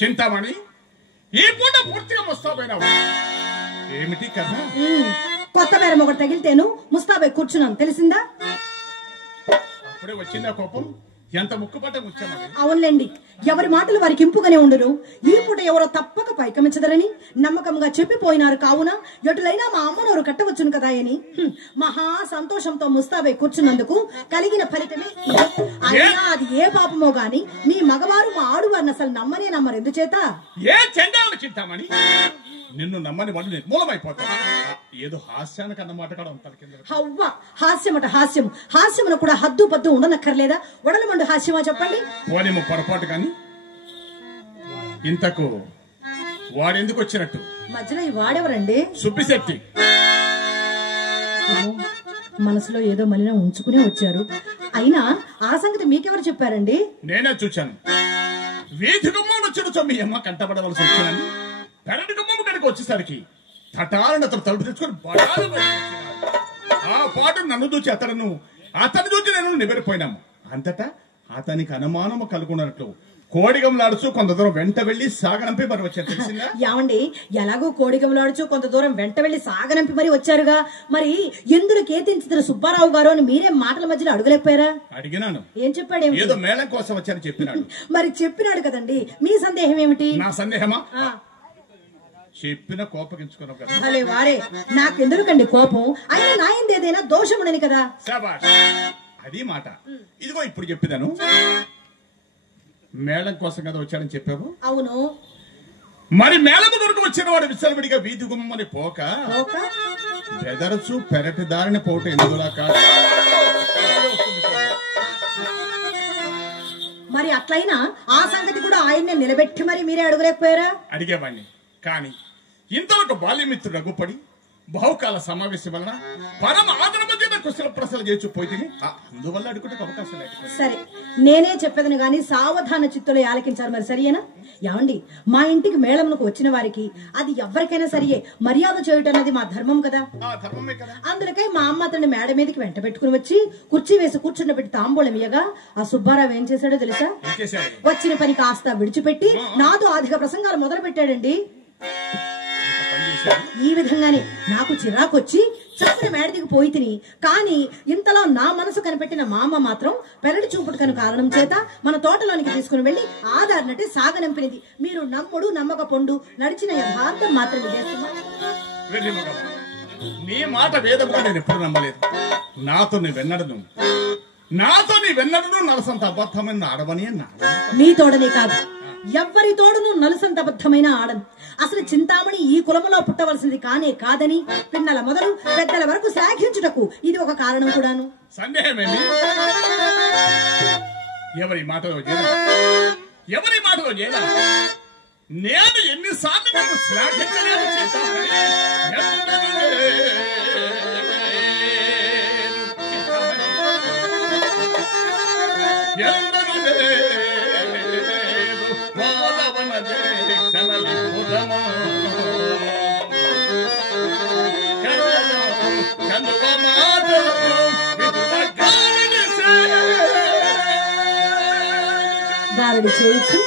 చింతామణి, ఈ పూట పూర్తిగా ముస్తాబైనావు. ఏమిటి కథ? కొత్త బేరం ఒకటి తగిలితేను ముస్తాబై కూర్చున్నాను, తెలిసిందా? అప్పుడే వచ్చిందా కోపం? ఎంత ముక్కుపట్ట ముచ్చామని. అవునులేండి, ఎవరి మాటలు వారికి ఇంపుగానే ఉండును. ఈ పూట ఎవరో తప్పక పైకమించదరని నమ్మకంగా చెప్పిపోయినారు. కావున ఎటులైనా మా అమ్మనోరు కట్టవచ్చును కదా అని మహా సంతోషంతో ముస్తాబై కూర్చున్నందుకు కలిగిన ఫలితమే. అయినా అది ఏ పాపమో గాని మీ మగవారు మా ఆడువారిని అసలు నమ్మనే నమ్మరు. ఎందుచేత? ఏ చెండాలను చింతామణి, నిన్ను నమ్మని వాళ్ళు నిర్మూలమైపోతారు. ఏదో హాస్యానికి అన్నమాట కూడా ఉంటారు కింద. హవ్వ హాస్యమట హాస్యం. హాస్యమును కూడా హద్దు పద్దు ఉండనక్కర్లేదా? వడలమండు హాస్యమా చెప్పండి. పోనేమో పొరపాటు కాని ఇంతకు వాడెందుకు వచ్చినట్టు? మధ్యలో ఈ వాడెవరండి? సుబ్బిశెట్టి. మనసులో ఏదో మలిన ఉంచుకునే వచ్చారు. అయినా ఆ సంగతి మీకెవరు చెప్పారండి? నేనే చూచాను. వీధి గుమ్మం వచ్చి మీ అమ్మ కంటపడవలసి వచ్చినని పెరటి గుమ్మం కనుక వచ్చేసరికి తటాలను అతను తలుపు తెచ్చుకొని బడాలు ఆ పాటు నన్ను చూచి అతను చూచి నేను నిబెరిపోయినాము. అంతటా అతనికి అనుమానము కలుగున్నట్లు కోడిగంలాడుచు కొంత దూరం వెంట వెళ్లి సాగనంపి మరి వచ్చారు. తెలిసిందా? యావండి, ఎలాగో కోడిగంలాడుచు కొంత దూరం వెంట వెళ్లి సాగనంపి మరి వచ్చారుగా. మరి ఎందుకు కేతించిన సుబ్బారావు గారు అని మీరే మాటల మధ్యలో అడగలేకపోయారా? అడిగినాను. ఏం చెప్పాడు? ఏదో మేళం కోసం వచ్చారని చెప్పినాడు. మరి చెప్పినాడు కదండి, మీ సందేహం ఏమిటి? నా సందేహమా? చెప్పిన కోపగించుకున్నావు కదా. అలే వారే, నాకెందుకండి కోపం? అయినా నాయంది ఏదైనా దోషమునని కదా. శాబాష్, అది మాట. ఇదిగో ఇప్పుడు చెప్పిదాను. మేళం కోసం కదా వచ్చాడని చెప్పావు. అవును. మరి మేళము దొరికి వచ్చిన వాడు విచ్చలవిడిగా వీధి గుమ్మని పోక బెదరచు పెరటి దారిని పోట ఎందులా కాదు. మరి అట్లయినా ఆ సంగతి కూడా ఆయన్నే నిలబెట్టి మరి మీరే అడగలేకపోయారా? అడిగేవాడిని కానీ ఇంతవరకు బాల్యమిత్రుడు అగ్గుపడి బహుకాల సమావేశం వలన పరమ ఆదరణ చేత కుశల ప్రశ్నలు చేసి పోయి అందువల్ల అడుగుటే అవకాశం లేదు. సరే, నేనే చెప్పేదని గాని సావధాన చిత్తులో ఆలకించారు. మరి సరియేనా? యావండి, మా ఇంటికి మేళమునకు వచ్చిన వారికి అది ఎవరికైనా సరియే మర్యాద చేయటం అనేది మా ధర్మం కదా. అందులకై మా అమ్మ అతన్ని మేడ మీదకి వెంట పెట్టుకుని వచ్చి కుర్చీ వేసి కూర్చున్న పెట్టి తాంబూలం ఇయ్యగా ఆ సుబ్బారావు ఏం చేశాడో తెలుసా? వచ్చిన పని కాస్త విడిచిపెట్టి నాతో అధిక ప్రసంగాలు మొదలు పెట్టాడండి. ఈ విధంగానే నాకు చిరాకొచ్చి చప్పున మేడ దిగి పోయి తిని, కానీ ఇంతలో నా మనసు కనిపెట్టిన మా అమ్మ మాత్రం పెరటి చూపుడుకను కారణం చేత మన తోటలోనికి తీసుకుని వెళ్లి ఆధారనట్టే సాగనంపినది. మీరు నమ్ముడు నమ్మక పొండు నడిచిన యథార్థం మాత్రం నీ మాట వేదముగా నేను ఎప్పుడు నమ్మలేదు. నాతో నీ వెన్నడను నలసంత అబద్ధమైన ఆడవని అన్నాడు. మీ తోడనే కాదు, ఎవ్వరి తోడును నలుసంత అబద్ధమైన ఆడను. అసలు చింతామణి ఈ కులములో పుట్టవలసింది కానే కాదని పిన్నల మొదలు పెద్దల వరకు శ్లాఘించుటకు ఇది ఒక కారణం కూడాను. సందేహమేమి? ఎవరి మాటలో చేరా నేను ఎన్నిసార్లు నేను శ్లాఘించలేదు. గారడి చేయొచ్చు.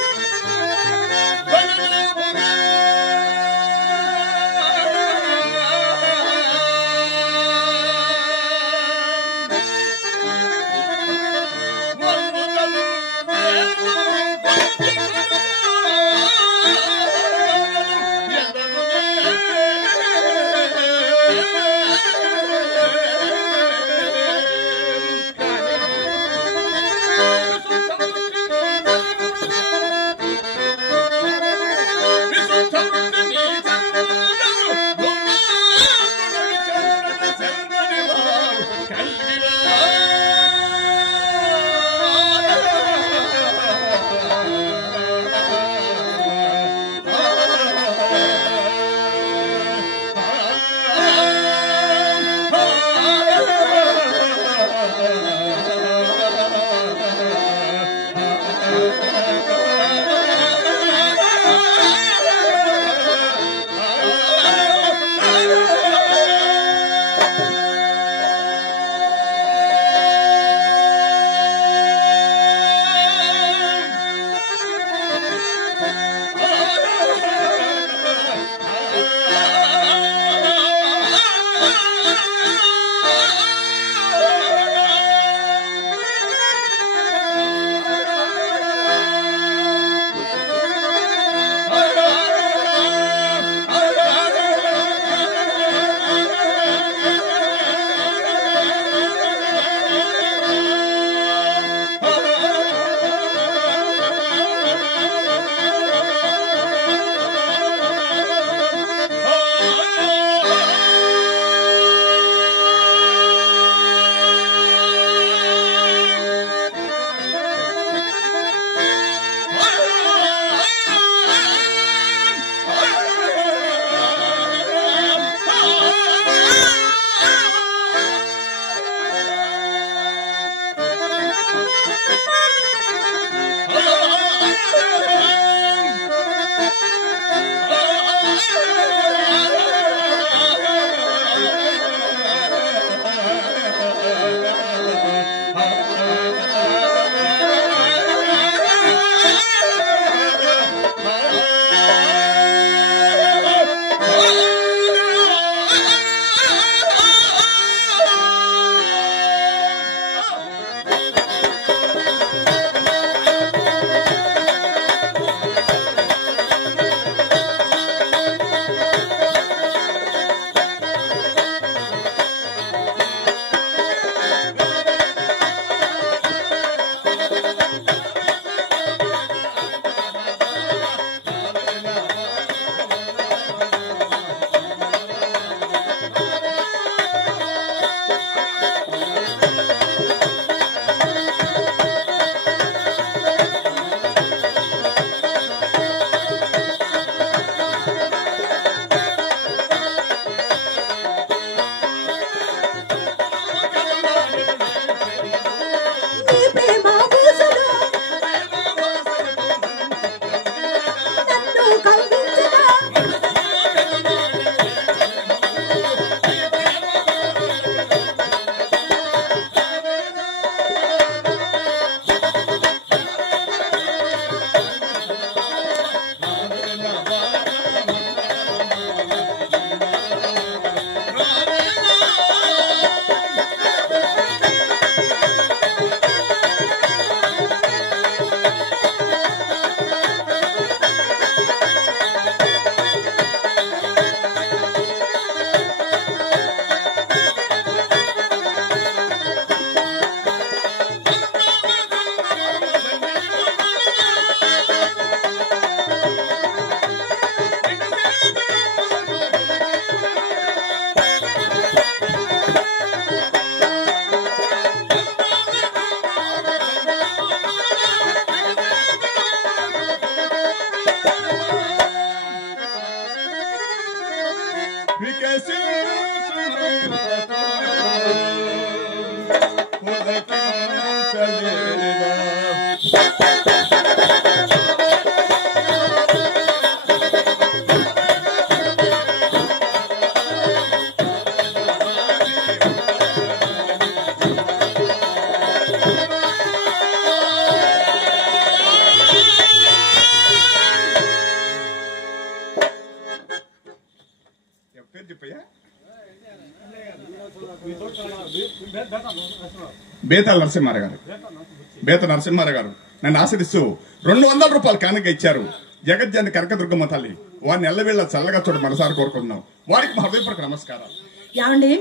బేతాల నరసింహారావు గారు నన్ను ఆశ్రయిస్తూ 200 రూపాయలు కానుక ఇచ్చారు. జగజ్జాని కనకదుర్గమ్మ తల్లి వారిని ఎల్లవేళ చల్లగా చూడ మనసారి కోరుకుంటున్నాం. వారికి మా హృదయపూర్వక నమస్కారాలు. ఏమండి,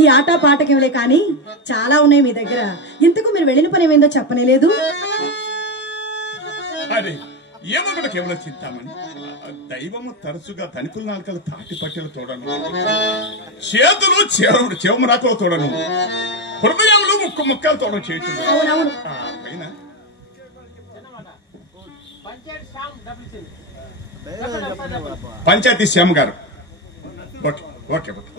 ఈ ఆట పాటకేమలే కానీ చాలా ఉన్నాయి మీ దగ్గర. ఇంతకు మీరు వెళ్ళిన పని ఏమైందో చెప్పనేలేదు. అరే ఏమో కూడా కేవలం చింతామని దైవము తరచుగా ధనికుల నాలుకలు తాటి పట్టెలు తోడను, చేతులు చెవమరాకులు తోడను, హృదయములు ముక్కు ముక్కలు తోడను చేతులు. పంచాయతీ శ్యామ్ గారు. Okay okay okay.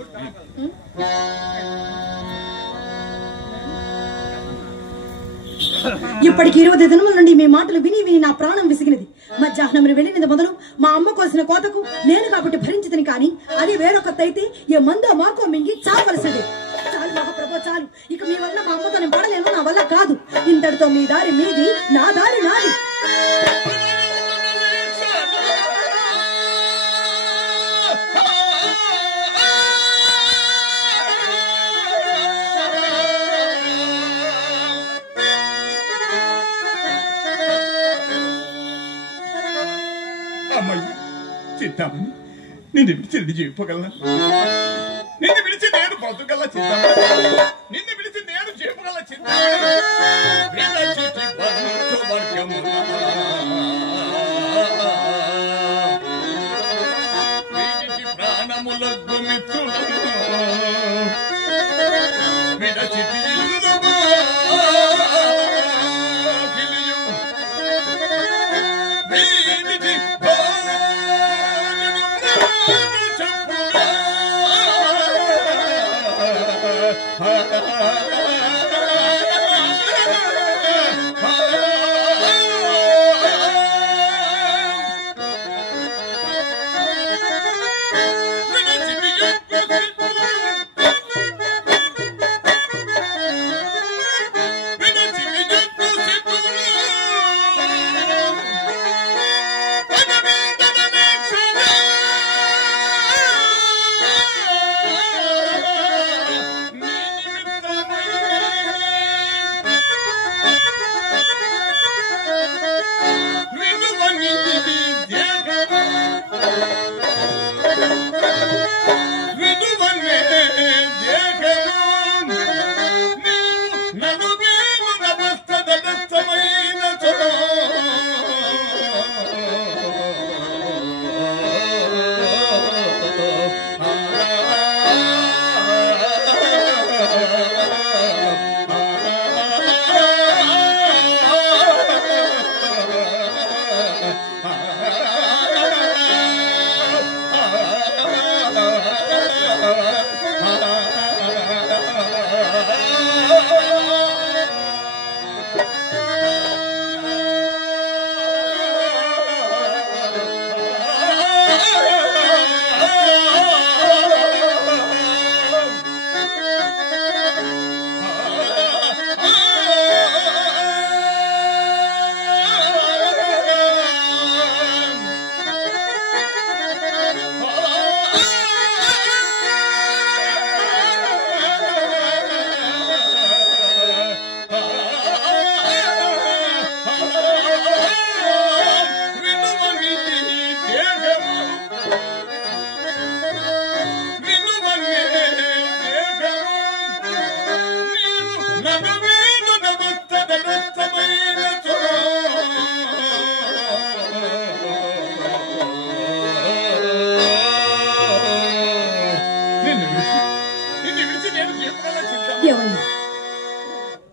ఇప్పటికి 20 దినముల నుండి మీ మాటలు విని విని నా ప్రాణం విసిగినది. మధ్యాహ్నం వెళ్ళినది మొదలు మా అమ్మ కోసిన కోతకు నేను కాబట్టి భరించదని, కానీ అది వేరొకత అయితే ఏ మందో మాకో మింగి చావలసింది. చాలు మహాప్రభు చాలు. ఇక మీ వల్ల మా అమ్మతో నేను పడలేను, నా వల్ల కాదు. ఇంతటితో మీ దారి మీది, నా దారి నాది. అమ్మాయి చిత్తామని నిన్ను విడిచి రెడీ చెప్పగలనా? నిన్ను విడిచి నేను బ్రతుకల్లా చిత్తామని, నిన్ను విడిచి నేను చెప్పగల చిత్తామని ప్రాణములకు మిత్రులను విడచి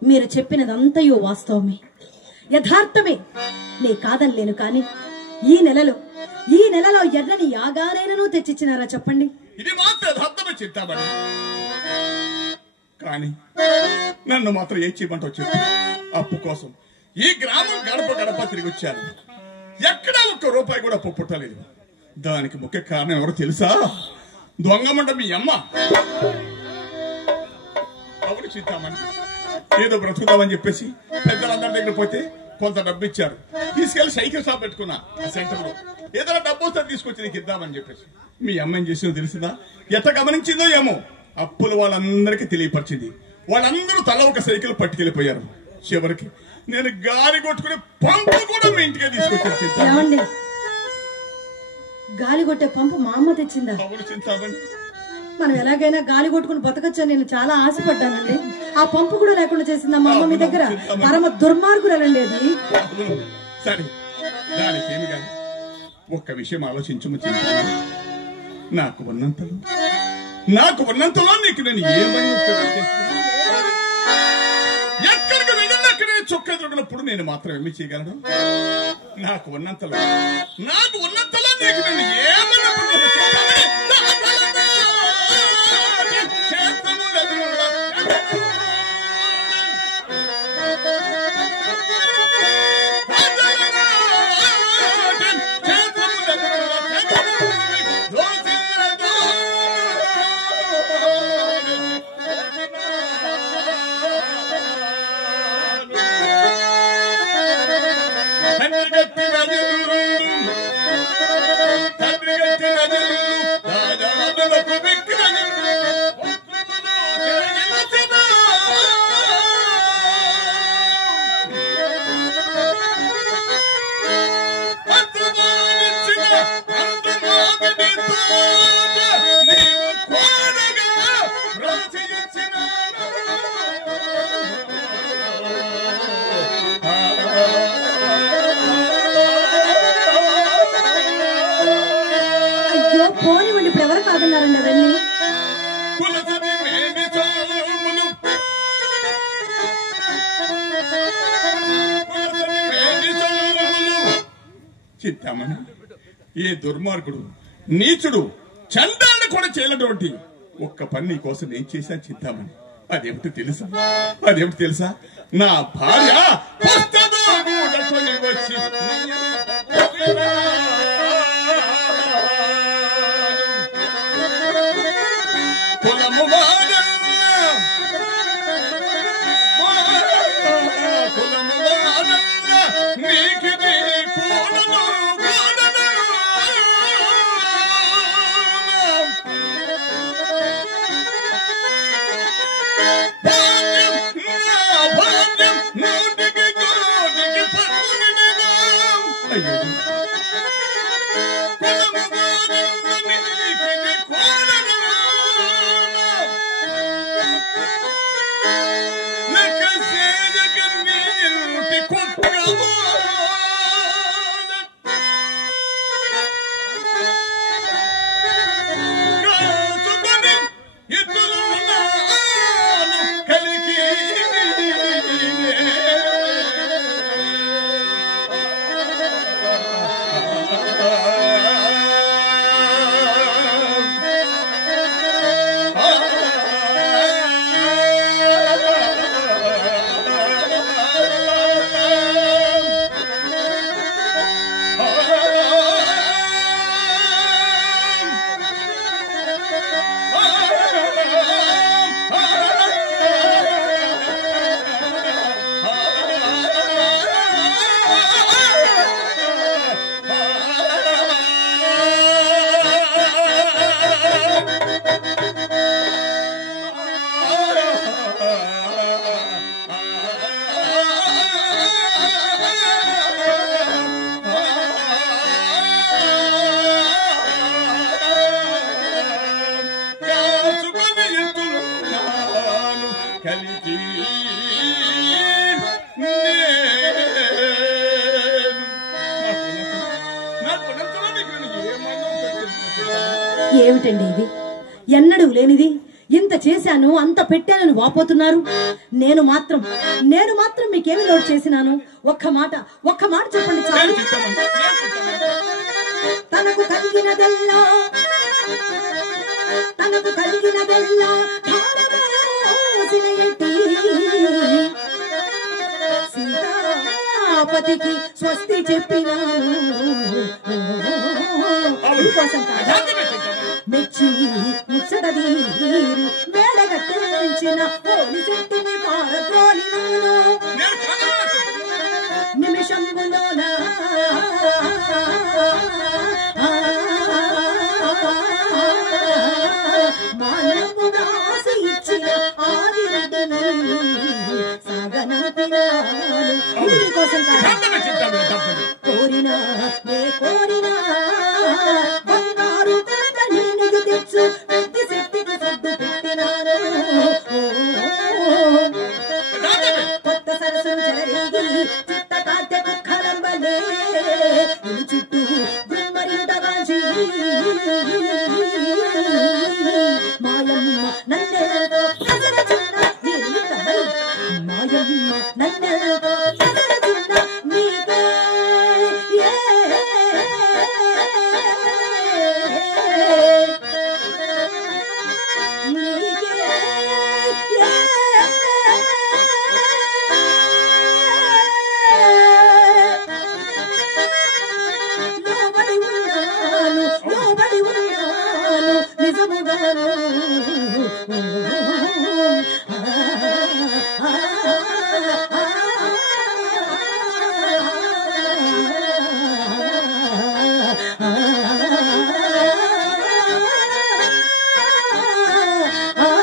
మీరు చెప్పినదంతయో వాస్తవమే, యథార్థమే. నే కాదనలేను, కానీ ఈ నెలలో ఎర్రని యాగానైనను తెచ్చిచ్చినారా చెప్పండి? ఇది మాత్రం యథార్థమే చెప్తామని, కానీ నన్ను మాత్రం ఏం చేయమంటావు చెప్పు. అప్పు కోసం ఈ గ్రామం గడప గడప తిరిగి వచ్చాను. ఎక్కడా ఒక్క రూపాయి కూడా పుట్టలేదు. దానికి ముఖ్య కారణం ఎవరో తెలుసా? దొంగమంట మీ అమ్మ. అవును చింతామణి, ఏదో బ్రతుకుతామని చెప్పేసి పెద్దలందరి దగ్గర పోతే కొంత డబ్బు ఇచ్చారు. తీసుకెళ్లి సైకిల్ షాప్ పెట్టుకున్నా ఆ సెంటర్ లో. ఏదైనా డబ్బు వస్తే తీసుకొచ్చి నీకు ఇద్దామని చెప్పేసి మీ అమ్మ ఏం చేసిందో తెలిసిందా? ఎట్ట గమనించిందో ఏమో, అప్పులు వాళ్ళందరికీ తెలియపరిచింది. వాళ్ళందరూ తల ఒక సైకిల్ పట్టుకెళ్ళిపోయారు. చివరికి నేను గాలి కొట్టుకునే పంపు కూడా మీ ఇంటికే తీసుకొచ్చాను. గాలి కొట్టే పంపు మా అమ్మ తెచ్చిందా? అవును చింతామణి. మనం ఎలాగైనా గాలి కొట్టుకుని బతకచ్చని నేను చాలా ఆశపడ్డానండి. ఆ పంపు కూడా లేకుండా చేసిందా మా అమ్మ మీ దగ్గర? పరమ దుర్మార్గురాలండి అది. సరే, దానికి ఏమి కాదు. ఒక్క విషయం ఆలోచించము చింతామణి. నాకు ఉన్నంతలో నీకు నేను ఏమని ఎక్కడికి వెళ్ళినా అక్కడ చొక్క దొరికినప్పుడు నేను మాత్రం ఏమి చేయగలను? నాకు ఉన్నంతలో నీకు నేను ఏమన్నా పోనివ్వండి. ఇప్పుడు ఎవరు కాదన్నారండి అవన్నీ? చింతామణి, ఏ దుర్మార్గుడు, నీచుడు, చండాలను కూడా చేయనటువంటి ఒక్క పని నీ కోసం నేను చేశాను చింతామణి. అదేమిటో తెలుసా? నా భార్య వచ్చి ఏమిటండి ఇది? ఎన్నడూ లేనిది ఇంత చేశాను, అంత పెట్టానని వాపోతున్నారు. నేను మాత్రం మీకేమి లోటు చేసినాను? ఒక్క మాట చెప్పండి చాలు. తనకు కలిగినదెల్లా ధారపోసిన ఎట్టి సీతా పతికి స్వస్తి చెప్పినాను కోసం కాదా మెచ్చి ముచ్చటదీరు వేడగట్టించిన పోలి చెట్టుని పారద్రోలినాను నిమిషంబులోన మానవుగా ఆశ ఇచ్చిన ఆదిరెడ్డిని సాగనంపినాను కోసం కాదా కోరినా నే కోరినా బంగారు కొండ నీకు తెచ్చు పెద్ద శక్తికి సొడ్డు పెట్టినాను కొత్త సరస్సును చెలరేగి చిత్త కాంతె కుక్కలంబలే చుట్టూ గుమ్మరింటగాంచి మాయమ్మ నన్నెలతో కసరచున్న నీ నిమిత్తమై మాయమ్మ నన్నెలతో కసరచున్న నీకే లోబడి ఉన్నాను నిజముగాను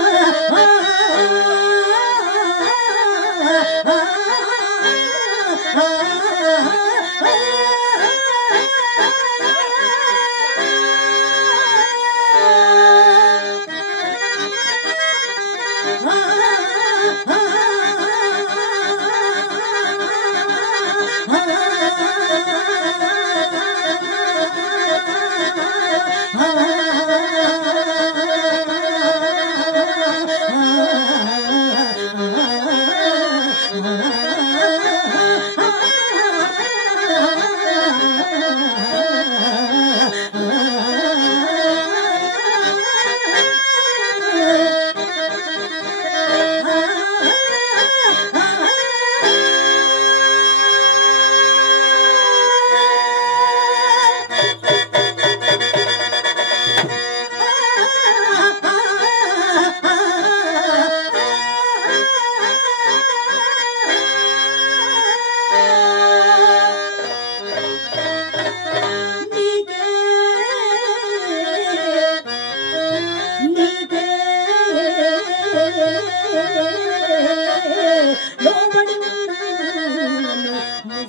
లోబడి ఉన్నాను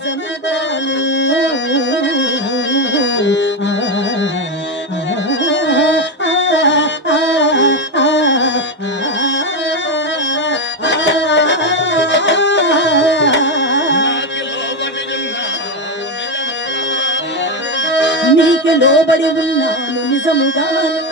నిజముగాను నీకే లోబడి ఉన్నాను నిజముగాను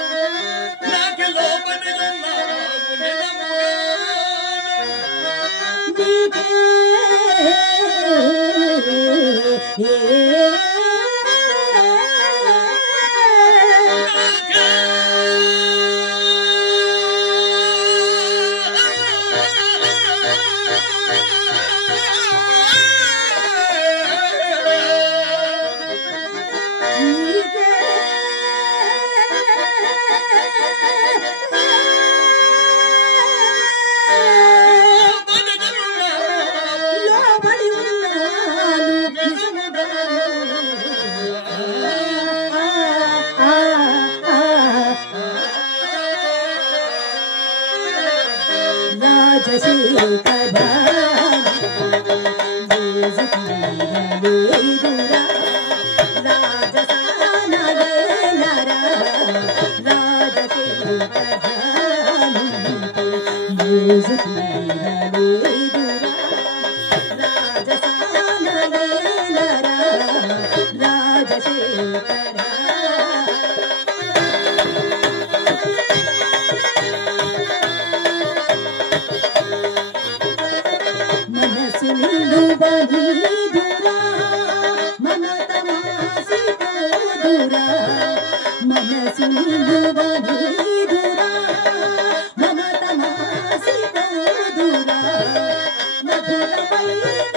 మధురమైన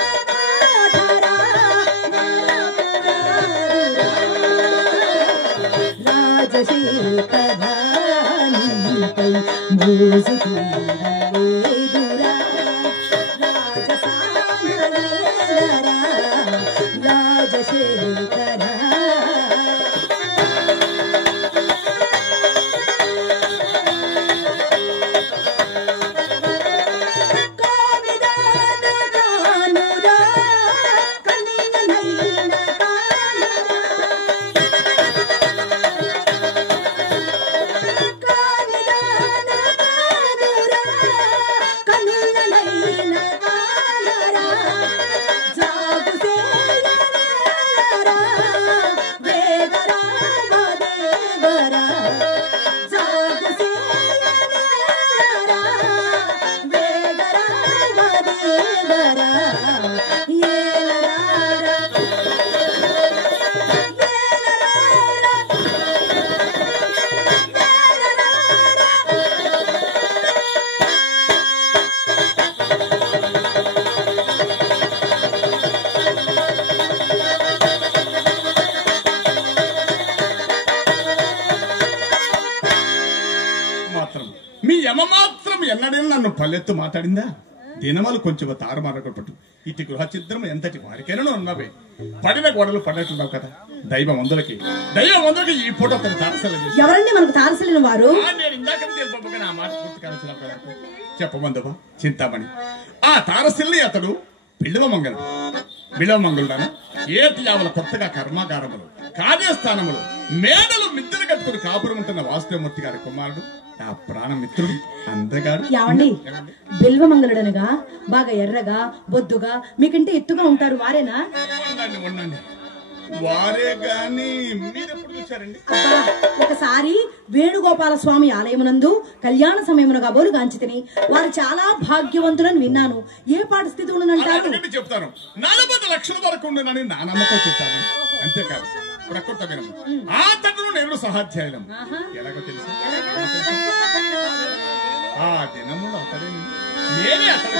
రాజశేఖరానిపై మోసుకుందలేదురా రాజసానలేరా రాజశేఖరా మీ యమ మాత్రం ఎన్నడైనా నన్ను పల్లెత్తు మాట్లాడిందా? దినమలు కొంచెం తారుమారపట్టు ఇటు గృహ చిత్రం ఎంతటి వారికైనా ఉన్నవే. పడిన గోడలు పడినట్టున్నావు కదా. దైవం వందలకి ఈ పూట అతను తారసలు ఎవరండి మనకు తారసలిన వారు? నేను ఇందాక నా మాట పూర్తి కాల్సిన చెప్పమందవా చింతామణి. ఆ తారసిల్ని అతడు బిళవమంగళుడాను ఏటి యావల కొత్తగా కర్మాగారములు కార్యస్థానములు మేడలు మిద్దెలు కట్టుకుని కాపురం ఉంటున్న వాసుదేవమూర్తి గారి కుమారుడు నా ప్రాణమిత్రుడు అందగాడు. యావండి బిల్వమంగళుడనగా బాగా ఎర్రగా బొద్దుగా మీకంటే ఎత్తుగా ఉంటారు వారేనా? ఉండండి వారే గాని మీరెప్పుడు చూశారండి? ఒకసారి వేణుగోపాల స్వామి ఆలయమునందు కళ్యాణ సమయమునగా బోలు గాంచితిని. వారు చాలా భాగ్యవంతులని విన్నాను. ఏ పాట స్థితి ఉండనంటారు? చెప్తాను 40 లక్షల వరకు ఉండనని నా నమ్మకం చెప్తాను. అంతేకాదు ప్రకృత వినము ఆ తండ్రులు నేను సహాధ్యాయులం. ఎలాగో తెలుసు ఆ దినములు అతడే నేనే అతడు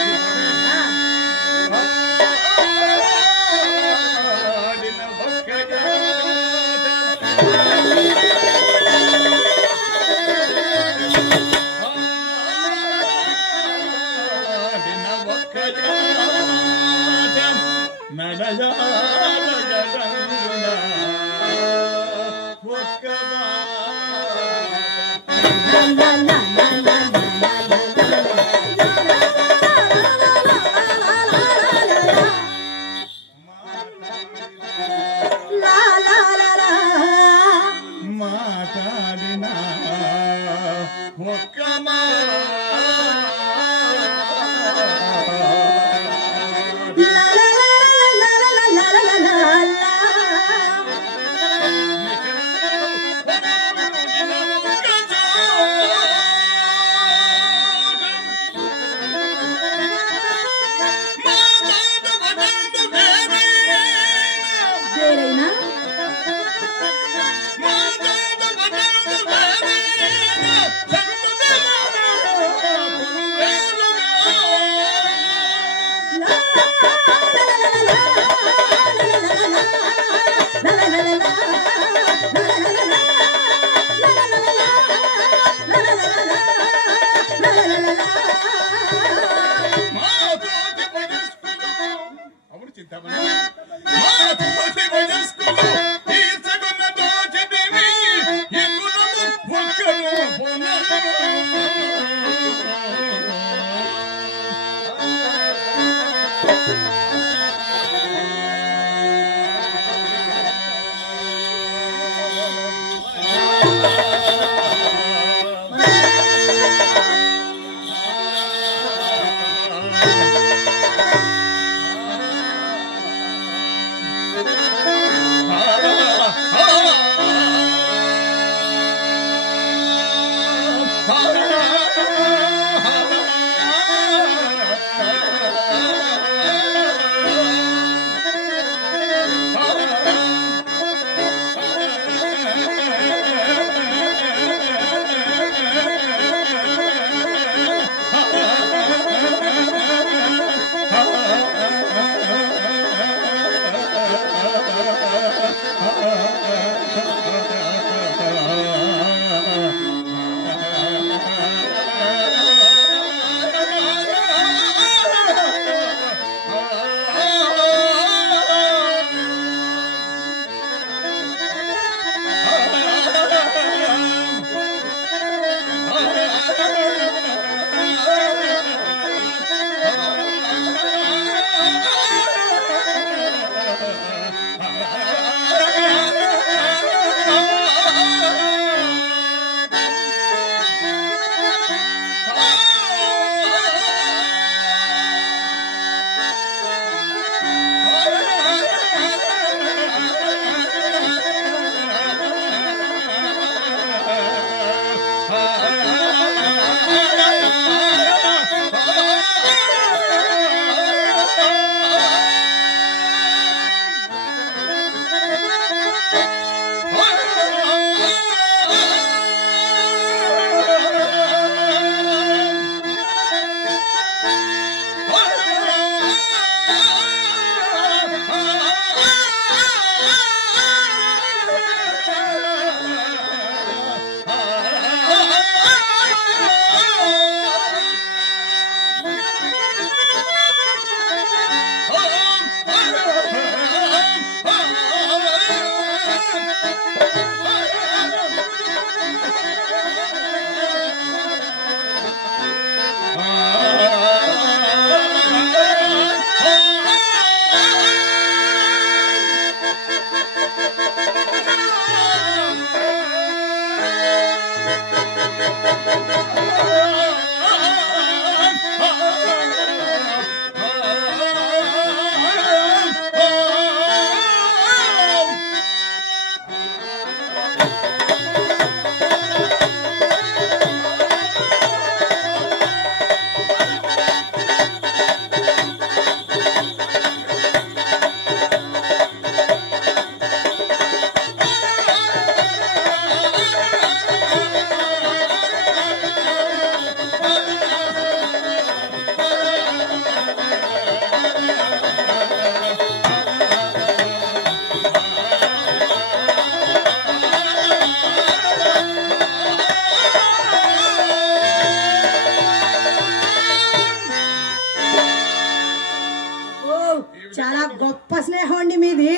కదండి మీది.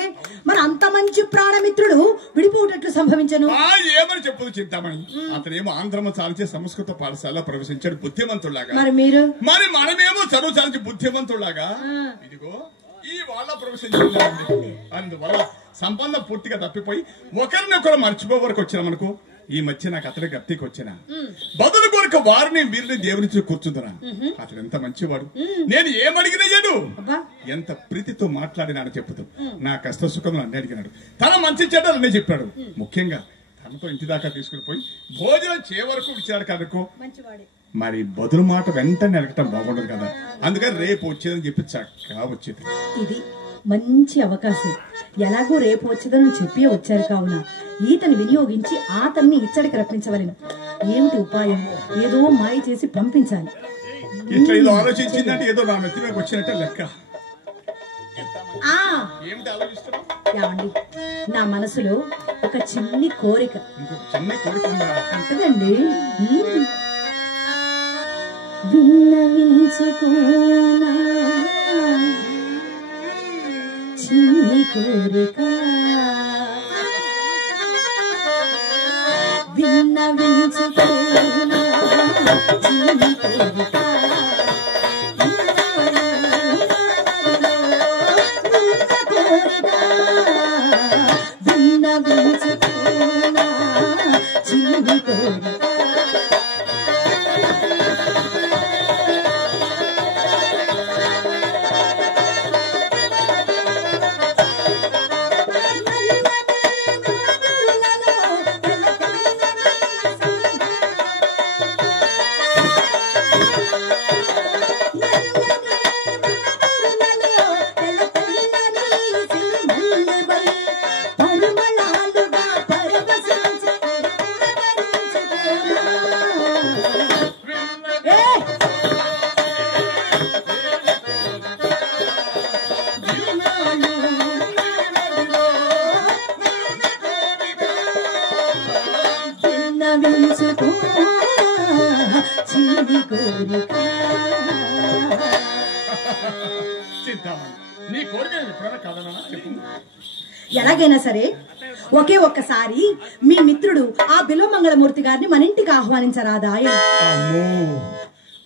మరి అంత మంచి ప్రాణమిత్రుడు విడిపోవటట్లు సంభవించను. ఏమని చెప్పదు చింతామణి, అతనేమో ఆంధ్రమ చాలించే సంస్కృత పాఠశాల ప్రవేశించాడు బుద్ధిమంతులాగా. మరి మీరు మరి మనమేమో చదువు చాలించి బుద్ధిమంతులాగా ఇదిగో ఈ వాళ్ళ ప్రవేశించాలి. అందువల్ల సంబంధం పూర్తిగా తప్పిపోయి ఒకరినొకరు మర్చిపో వరకు వచ్చినామనుకో. ఈ మధ్య నాకు అతడి గప్తికి వచ్చిన బదులు కొరకు వారిని వీరిని దేవుని కూర్చుంటున్నా. అతడు ఎంత మంచివాడు, నేను ఏమడిగినయ్యాడు, ఎంత ప్రీతితో మాట్లాడినాడు చెప్పుతూ నా కష్ట సుఖములు అన్నీ అడిగినాడు. తన మంచి చెడ్డలు అన్నీ చెప్పాడు. ముఖ్యంగా తనతో ఇంటి దాకా తీసుకుని పోయి భోజనం చే వరకు ఇచ్చాడు కనుకో. మరి బదులు మాట వెంటనే అడగటం బాగుండదు కదా. అందుకని రేపు వచ్చేదని చెప్పి చక్కగా వచ్చేది. ఇది మంచి అవకాశం. ఎలాగో రేపు వచ్చేదని చెప్పి వచ్చారు కావున ఈతని వినియోగించి ఆతన్ని ఇచ్చడికి రప్పించవలను. ఏమిటి ఉపాయం? ఏదో మాయ చేసి పంపించాలి. ఇట్లా ఏదో ఆలోచించిందంటే ఏదో నా నెత్తి మీదకి వచ్చినట్టే లెక్క. ఏమండి, నా మనసులో ఒక చిన్ని కోరిక. చిన్న కోరిక ఉంటదండి. విన్నవించుకోనా చిన్ని కోరిక, విన్నవించుకోనా చిన్ని కోరిక, విన్నవించుకోనా చిన్ని కోరిక. ఎలాగైనా సరే ఒకే ఒక్కసారి మీ మిత్రుడు ఆ బిల్వమంగళమూర్తి గారిని మన ఇంటికి ఆహ్వానించరాదా?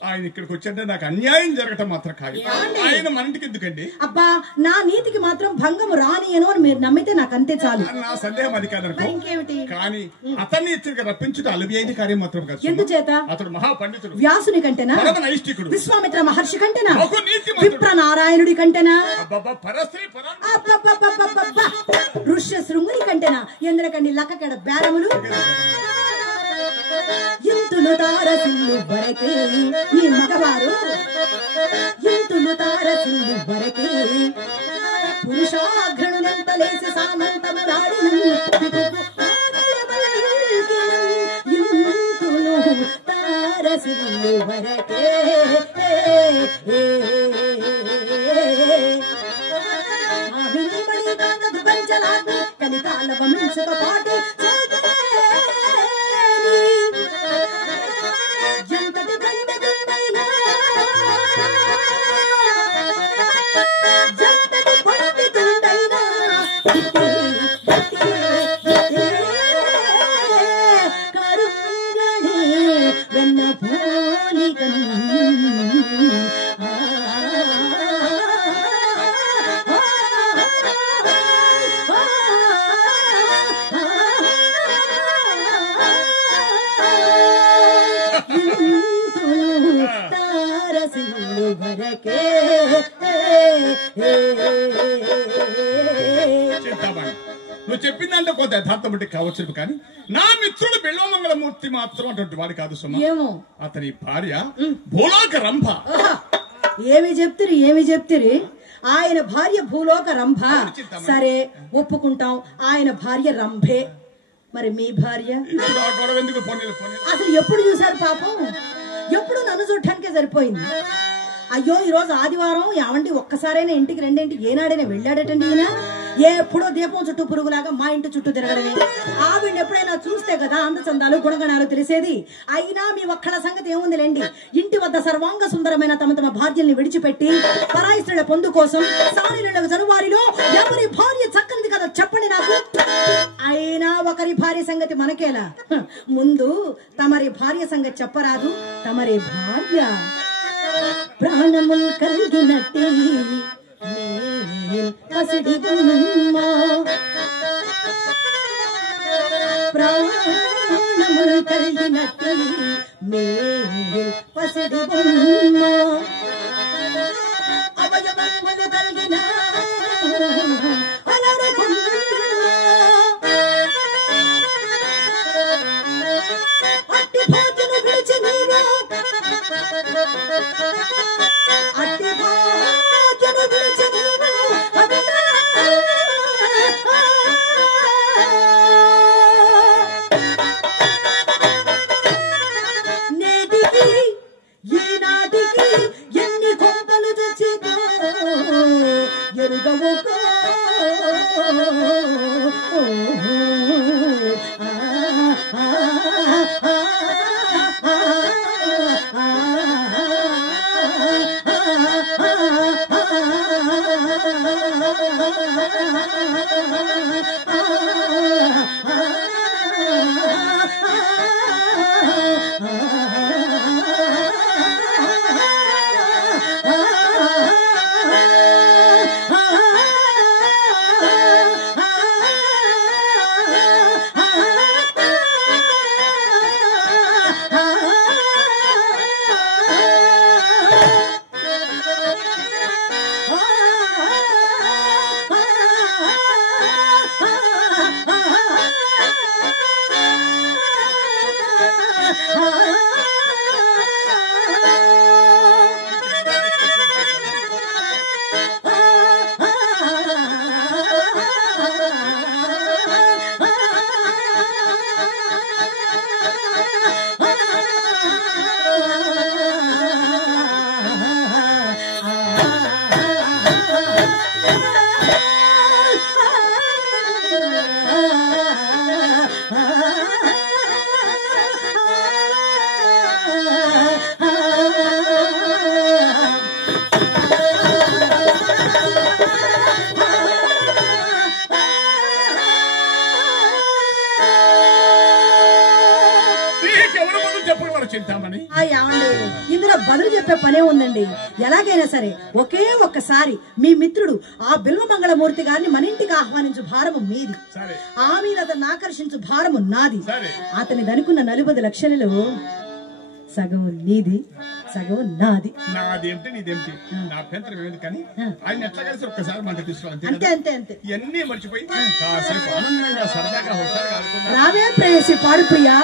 ఆయన ఇక్కడికి వచ్చంటే నాకు అన్యాయం జరగటం మాత్రం కాదు. ఆయన మన ఇంటికి ఎందుకండి? అబ్బా, నా నీతికి మాత్రం భంగము రానియను అని మీరు నమ్మితే నాకు అంతే చాలు. నా సందేహం అది కాదనుకో. ఇంకేమిటి? కానీ అతన్ని ఇచ్చరికి రప్పించుట అలవియైన కార్యం మాత్రం కాదు. ఎందుచేత? అతడు మహాపండితుడు. వ్యాసుని కంటేనా? నైష్టికుడు. విశ్వామిత్ర మహర్షి కంటేనా? విప్ర నారాయణుడి కంటేనా? ఋష్య శృంగుని కంటేనా? ఎందుకండి లక్కకెడ బేరములు ఇంతులు తారసిల్లు వరకే ఈ మగవారు, ఇంతులు తారసిల్లు వరకే పురుషాఘ్రణులెంత లేసి సామంతములాడిన ఇంతులు తారసిల్లు వరకే పంచలాగి కలికాల వంశతో పాటు నువ్వు చెప్పిందంటే కొంత యథార్థం బట్టి కావచ్చు, కానీ నా మిత్రుడు బిల్వమంగళమూర్తి మాత్రం అటువంటి వాడు కాదు సుమా. అతని భార్య భూలోక రంభ. ఏమి చెప్తిరి? ఆయన భార్య భూలోక రంభ. సరే ఒప్పుకుంటాం, ఆయన భార్య రంభే. మరి మీ భార్య అసలు ఎప్పుడు చూసారు పాపం? ఎప్పుడు నన్ను చూడటానికే సరిపోయింది. అయ్యో, ఈ రోజు ఆదివారం, ఏమండి ఒక్కసారైనా ఇంటికి రెండేంటి ఏనాడైనా వెళ్ళాడటండి ఈయన? ఎప్పుడో దీపం చుట్టూ పురుగులాగా మా ఇంటి చుట్టూ తిరగడమే. ఆవిడ ఎప్పుడైనా చూస్తే కదా అందచందాలు గుణగణాలు తెలిసేది. అయినా మీ ఒక్కళ్ళ సంగతి ఏముందిలేండి. ఇంటి వద్ద సర్వాంగ సుందరమైన తమ తమ భార్యల్ని విడిచిపెట్టి పరాయి స్త్రీల పొందు కోసం సారీలకు జనువారిలో ఎవరి భార్య చక్కనిది కదా చెప్పండి నాకు. అయినా ఒకరి భార్య సంగతి మనకేలా, ముందు తమరి భార్య సంగతి చెప్పరాదు. తమరి భార్య ప్రాణముల్ కలిగినట్టి పసిడి బొమ్మ, ప్రాణముల్ కలిగినట్టి మేల్ పసిడి బొమ్మ, అవయవములు కలిగిన అలరు బొమ్మ, అట్టి భోజను విడిచి నీవు, అట్టి భోజను విడిచి నీవు నేటికి ఈనాటికి ఎన్ని కొంపలు తెచ్చిదో ఎరుగవు. ఇందులో బదులు చెప్పే పనే ఉందండి. ఎలాగైనా సరే ఒకే ఒక్కసారి మీ మిత్రుడు ఆ బిల్వమంగళమూర్తి గారిని మన ఇంటికి ఆహ్వానించు భారము మీది, ఆ మీద అతన్ని ఆకర్షించు భారము నాది. అతని దనుకున్న 40 లక్షలలో సగం నీది, సగం నాది. నాదేమిటి నీదేమిటి నా అభ్యంతరం ఏమిటి, కానీ ఆయన ఎట్లా కలిసి ఒక్కసారి మాట తీసుకోవాలి. అంతే అంతే అంతే ఇవన్నీ మర్చిపోయి కాసేపు ఆనందంగా సరదాగా హుషారుగా ఆడుకుందాం. రావే ప్రేయసి పాడు ప్రియా.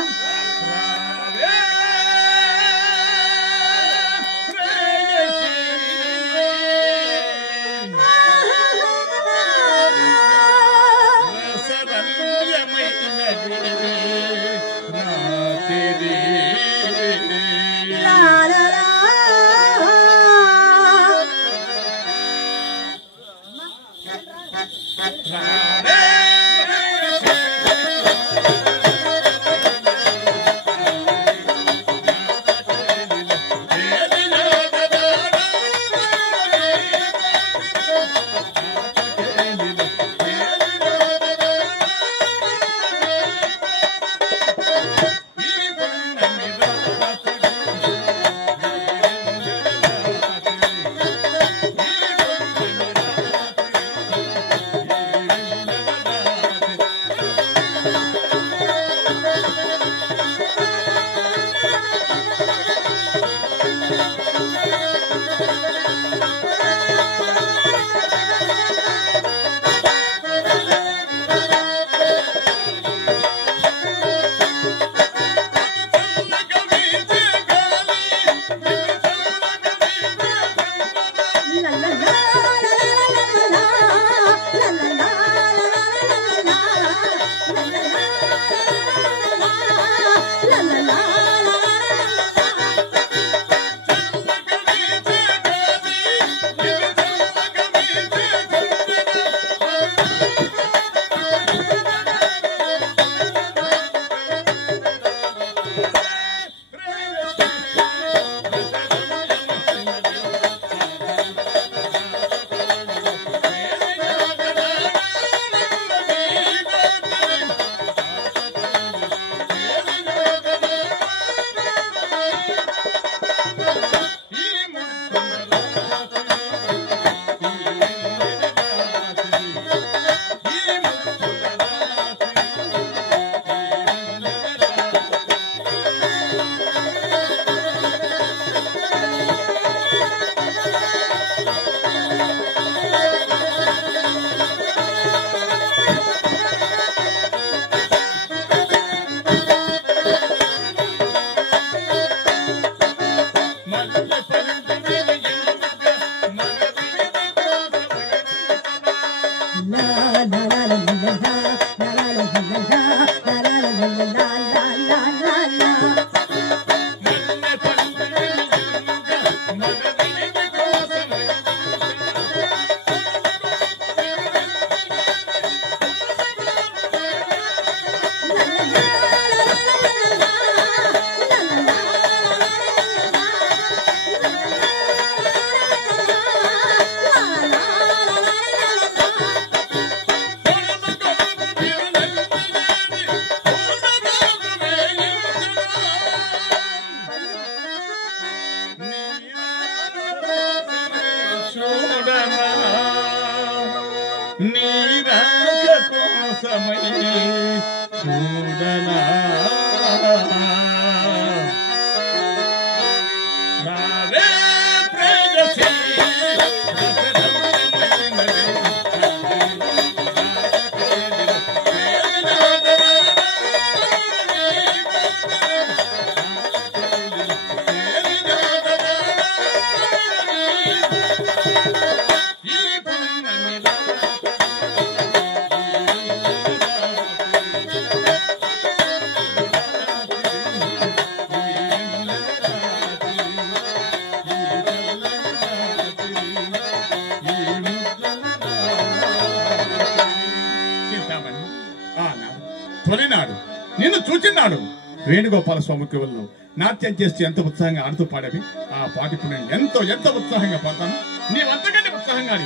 తొలినాడు నిన్ను చూచిన్నాడు వేణుగోపాల స్వామి కవుల్లో నాట్యం చేస్తూ ఎంత ఉత్సాహంగా ఆడుతూ పాడేవి ఆ పాట ఇప్పుడు నేను ఎంతో ఉత్సాహంగా పాడతాను. నీ అంతకంటే ఉత్సాహంగా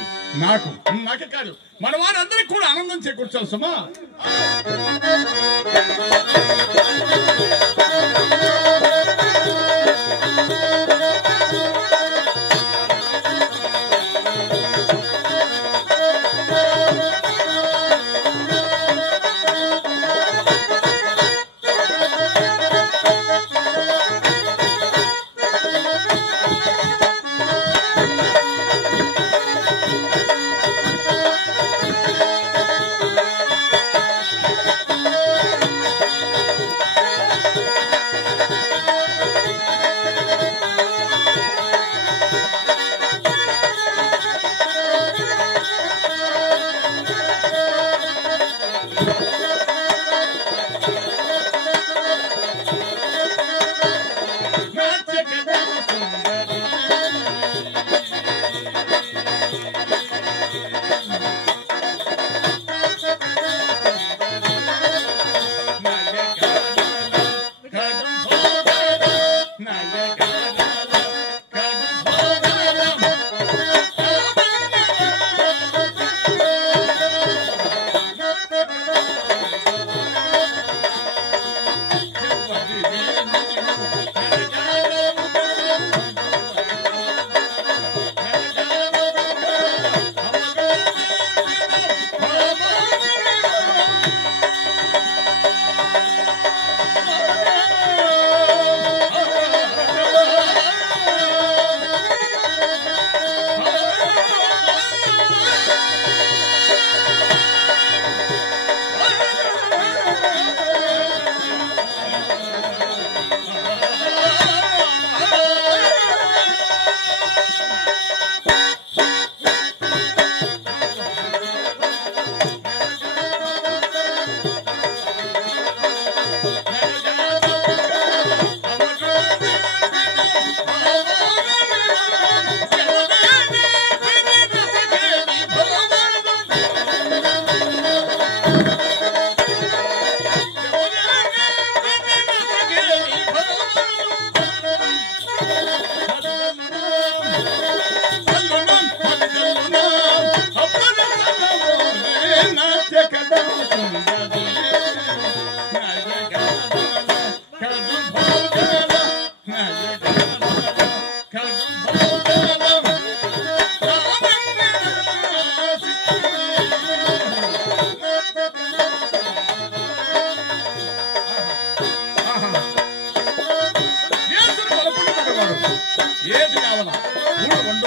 నాకే కాదు మన వారందరికీ కూడా ఆనందం చేకూర్చాలి సుమా. ఏది కావాలా అలాంటి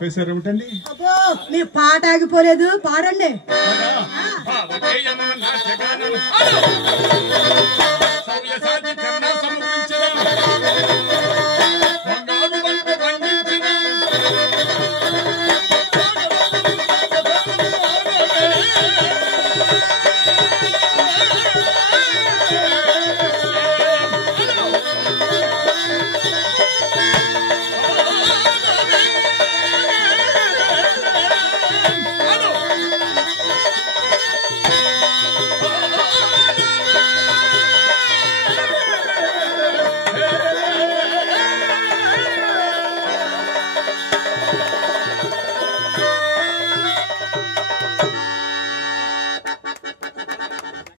ఆపేశారు ఏమిటండి? అబ్బో మీ పాట ఆగిపోలేదు, పాడండి. భావగేయమున నాట్యగానము